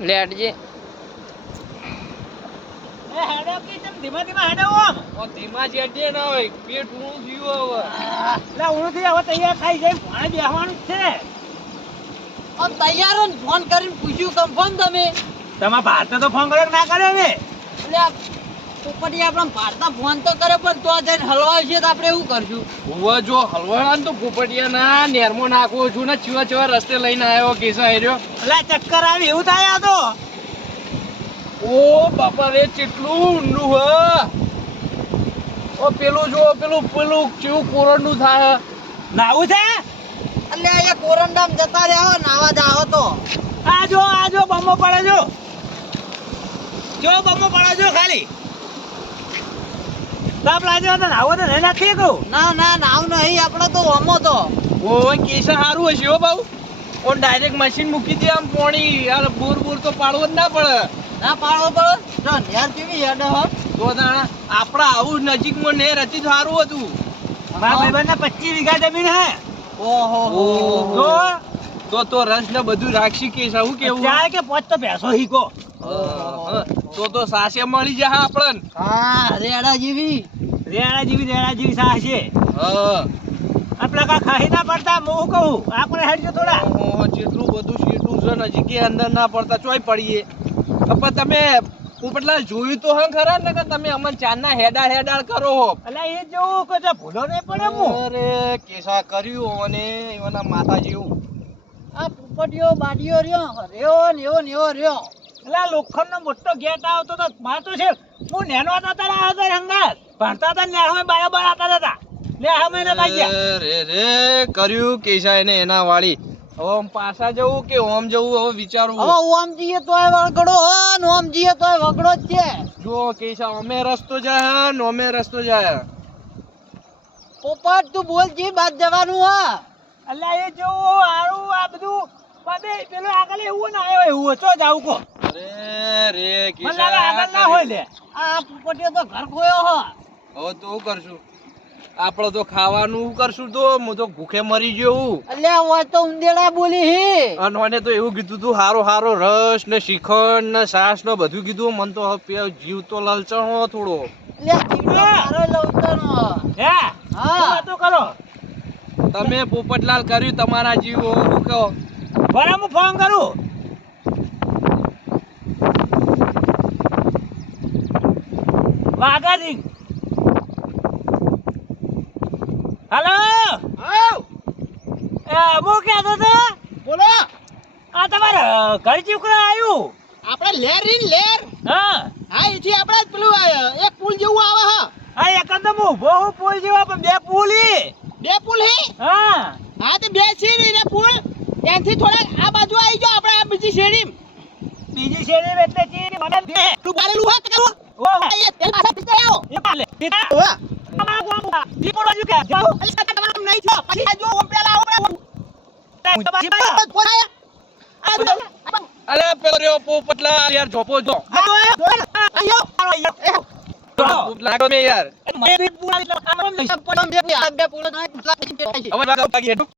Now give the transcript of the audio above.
લેટજે એ હેડો કે તમ ધીમા ધીમા હેડો ઓમ ઓ ધીમા જેડે ના હોય પેટ ઊણું થયું હવે એટલે ઉણથી હવે તૈયાર થઈ જાય ભણે બેહવાનું જ છે આમ તૈયાર હો ને ફોન કરીને પૂછ્યું કન્ફર્મ તમે તમારા ભારતે તો ફોન કર્યો કે ના કર્યો ને એટલે પોપટી આપણે ભારતા ફોન તો કરે પણ તો જઈને હલવાય છે તો આપણે એવું કરશું હુવા જો હલવાડા ને તો પોપટિયા ના નેરમો નાખો છું ને ચીવા ચીવા રસ્તે લઈને આવ્યો કેસા હેર્યો એટલે ચક્કર આવી એવું થાય આ તો ઓ બાપા રે કેટલું ઊંડું હ ઓ પેલું જો પેલું પેલું કેવું કોરડનું થાય નાવું છે એટલે એ કોરંડામ જતા રહ્યા નાવા જાવ તો આ જો બમો પડે જો બમો પડે જો ખાલી તાપ લાગ્યો તો નાવો તો નહીં નાખીએ કહું ના ના નાવ નહીં આપણે તો ઓમો તો ઓ કેસા સારું હશે હો બાબુ ઓ ડાયરેક્ટ મશીન મૂકી દે આમ પાણી યાર બોર તો પાડવો જ ના પડે ના પાડવો પડે જો નેર કેવી હેડે હો તો તાણા આપણા આવું નજીકમાં નેર હતી તો સારું હતું મારા ભાઈબંધને 25 વીઘા જમીન હે ઓહો તો રસ ને બધું રાખશી કેસા હું કેવું ચાલ કે પોચ તો ભેંસો હીકો તો સાસે મળી જાય આપણને હા રેડા જેવી રેડા જેવી સાહ છે હા આપણા કા ખાઈ ના પડતા હું કહું આપણે હેડજો થોડા જેટલું બધું શેટું છે નજીક કે અંદર ના પડતા ચોય પડીએ પણ તમે પોપટલાલ જોયું તો હં ખરા ને કે તમે અમને ચાંદના હેડાળ કરો હો એટલે એ જોવું કે જો ભૂલો નહીં પડે હું અરે કેસા કર્યું અને એના માતા જેવું આ પોપટીઓ બાડીઓ રહ્યો એટલે લોખંડનો મોટો ગેટ આવતો તો માર તો છે હું નેનો હતો તારે આવ્યો તો રંગાત ભણતા હતા ને અમે બરાબર આવતા હતા લે અમે ને લાગ્યા રે કર્યું કેસા એને એના વાળી ઓમ પાછા જવું કે ઓમ જવું હવે વિચારવું હવે ઓમ જીએ તોય વગડો હો ને ઓમ જીએ તોય વગડો જ છે જો કેસા અમે રસ્તો જાય ને અમે રસ્તો જાય પોપટ તું બોલ જી બાદ જવાનું હા એટલે એ જોવું હારું આ બધું પદે પેલો આગળ એવું ના આવ્યો એવું તો જાવ કો રે મને લાગે આગળ ના હોય લે આ પોપટીઓ તો ઘર ખોયો હો હવે તો શું કરશું આપણે તો ખાવાનું કરશું તો હું તો ભૂખે મરી ગયો અલ્યા હોય તો ઉંદેડા બોલી હી અને તો એવું કીધું તું હારો રસ ને શ્રીખંડ ને છાશ ને બધું કીધું મન તો જીવ તો લલચણો થોડો અલ્યા જીવનો મારો લવતનો હે હા તો કરો તમે પોપટલાલ કર્યું તમારા જીવ હું કહો બરાબર હું ફોન કરું વાગાજી હેલો હું કહેતો હતો બોલો આ તમારા ઘર ચીકરા આવ્યું આપણે લેર હા હા એથી આપણે પેલું એક પુલ જેવું આવે હા એક તો હું ઉભો હું પુલ જેવો પણ બે પુલ બે પુલ હે હા હા તે બે છે ને પુલ ત્યાંથી થોડા આ બાજુ આવી જાઓ આપણે આ બીજી શેરી એટલે ચીરી મને બે તું બારેલું હા કરું ઓ એ તેલ પાછા પીતા આવો એ પાલે ઓ અમાર ગોમા દીપો બાજુ કે જાઓ અલી કાકા તમારું નહીં થયો પછી આ જો ઓમ પેલા આવો અરે પેલો રહ્યો પોપટલાલ યાર જોપો જો લાગો મે યાર મેં પૂરા એટલે કામ બે પુલ હવે વાગો લાગી હેઠું